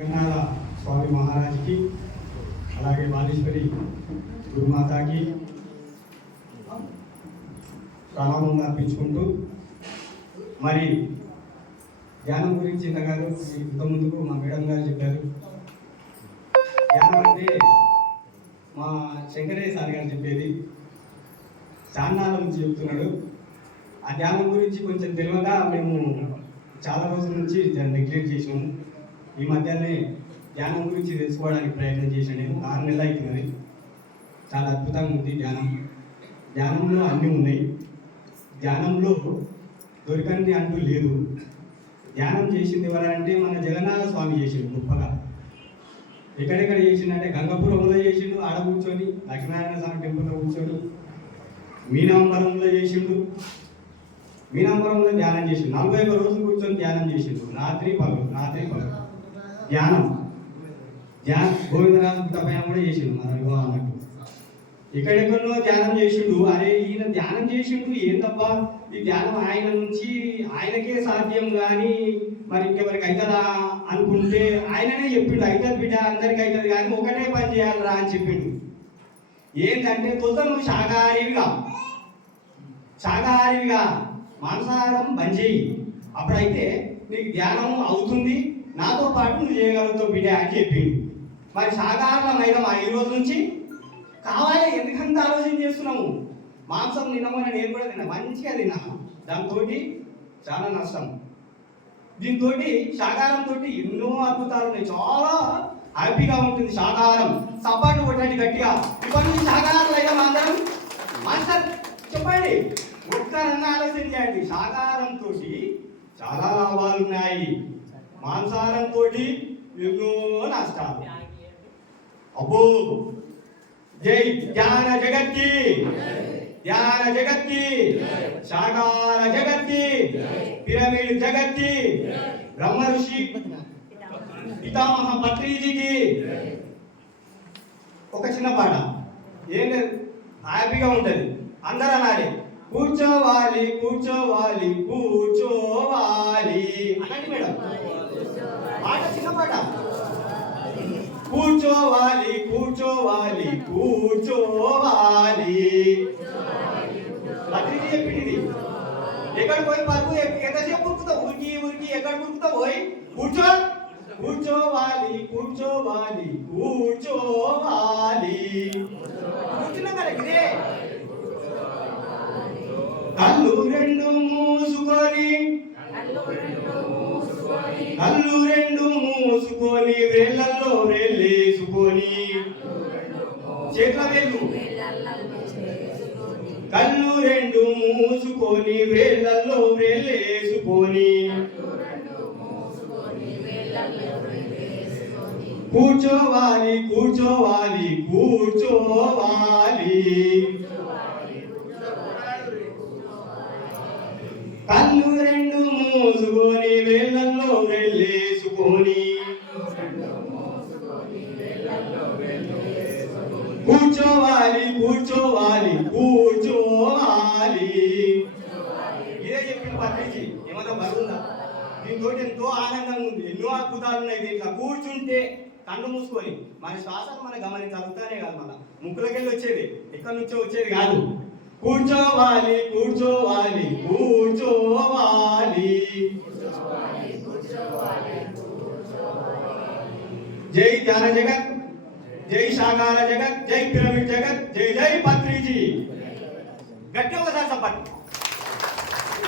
జగన్నాథ స్వామి మహారాజ్కి అలాగే బాలేశ్వరి గురుమాతకి ప్రణామం అర్పించుకుంటూ మరి ధ్యానం గురించి ఇంతగారు ఇంతకుముందుకు మా మేడం గారు చెప్పారు. ధ్యానం అంటే మా శంకరయ్య సార్ గారు చెప్పేది చాన్నాళ్ళ నుంచి చెప్తున్నాడు. ఆ ధ్యానం గురించి కొంచెం తెలియక మేము చాలా రోజుల నుంచి నెగ్లెక్ట్ చేసినాము. ఈ మధ్యనే ధ్యానం గురించి తెలుసుకోవడానికి ప్రయత్నం చేశాను. నేను 6 నెలలు అవుతున్నది. చాలా అద్భుతంగా ఉంది ధ్యానం. ధ్యానంలో అన్నీ ఉన్నాయి. ధ్యానంలో దొరకని అంటూ లేదు. ధ్యానం చేసింది ఎవరంటే మన జగన్నాథ స్వామి చేసిండు గొప్పగా. ఎక్కడెక్కడ చేసిండంటే గంగాపురంలో చేసిండు, ఆడ కూర్చొని లక్ష్మీనారాయణ స్వామి టెంపుల్లో కూర్చొని, మీనాంబరంలో చేసిండు. మీనాంబరంలో ధ్యానం చేసిండు. 41 రోజులు కూర్చొని ధ్యానం చేసిండు. రాత్రి పగలు ధ్యానం. గోవిందరాజు పైన కూడా చేసిండు మన అన్నట్టు. ఎక్కడెక్కడో ధ్యానం చేసిండు. అరే ఈయన ధ్యానం చేసిండు ఏం తప్ప ఈ ధ్యానం ఆయన నుంచి ఆయనకే సాధ్యం కానీ మరి ఇంకెవరికి అవుతుందా అనుకుంటే ఆయననే చెప్పిండు, అవుతుంది బిడ్డ అందరికి అవుతుంది కానీ ఒకటే పని చేయాలరా అని చెప్పిండు. ఏంటంటే నువ్వు శాకాహారివిగా మాంసాహారం బంద్ చేయి, అప్పుడైతే నీకు ధ్యానం అవుతుంది, నాతో పాటు నువ్వు చేయగలుగుతావు బిడ్డ అని చెప్పిండు. మరి శాకాహారం అయినా ఈ రోజు నుంచి కావాలి. ఎందుకంత ఆలోచన చేస్తున్నాము? మాంసం తినమని నేను కూడా తిన్నా, మంచిగా తిన్నా. దాంతో చాలా నష్టం. దీంతో శాకాహారంతో ఎన్నో అద్భుతాలు ఉన్నాయి. చాలా హ్యాపీగా ఉంటుంది శాకాహారం. సపాటు కొట్టండి గట్టిగా. ఇప్పటి నుంచి శాకాహారం అయ్యాం అందరం. మాస్టర్ చెప్పండి, ఒక్కరన్నా ఆలోచన చేయండి. శాకాహారంతో చాలా లాభాలు ఉన్నాయి, మాంసాహారంతో ఎన్నో నష్టాలు. అబ్బో జై ధ్యాన జగత్కి, ధ్యాన జగత్కి, శాకాహార జగత్కి, పిరమిడ్ జగత్కి, బ్రహ్మ ఋషి పితామహ పత్రిజీకి. ఒక చిన్న పాట ఏం లేదు, హ్యాపీగా ఉంటుంది. అందరూ అనాలి, కూర్చోవాలి కూర్చోవాలి కూర్చోవాలి అనండి మేడం. పాట చిన్న పాట. కూర్చోవాలి కూర్చోవాలి కూర్చోవాలి పత్రిక చెప్పింది. ఎక్కడ పోయి పరుగు ఎంతసేపు ఉరుకుతావు? ఉరికి ఎక్కడ ఉరుకుతావు? పోయి కూర్చోవాలి కూర్చోవాలి కూర్చోవాలి. కూర్చున్నా కదా ఇదే. కళ్ళు రెండు మూసుకొని వేళ్ళల్లో వేళ్ళేసుకొని, చేతుల వేళ్ళు. కళ్ళు రెండు మూసుకొని వేళ్ళల్లో వేళ్ళేసుకొని, కూర్చోవాలి కూర్చోవాలి కూర్చోవాలి. కళ్ళు రెండు మూసుకొని వేళ్ళల్లో వెళ్ళేసుకొని, కూర్చోవాలి కూర్చోవాలి కూర్చోవాలి. ఇదే చెప్పిన పత్రిక. ఏమన్నా బరువుందా? దీంతో ఎంతో ఆనందంగా ఉంది, ఎన్నో అద్భుతాలు ఉన్నాయి దీంట్లో. కూర్చుంటే కళ్ళు మూసుకొని మన శ్వాసను మనం గమనించగలుగుతానే కాదు, మన ముక్కులకెళ్ళి వచ్చేది, ఎక్కడి నుంచో వచ్చేది కాదు. కూర్చోవాలి కూర్చోవాలి కూర్చోవాలి. జై ధ్యాన జగత్, జై శాకాహార జగత్, జై పిరమిడ్ జగత్, జై జై పత్రిజీ. గట్టిగా ఒకసారి చెప్పండి.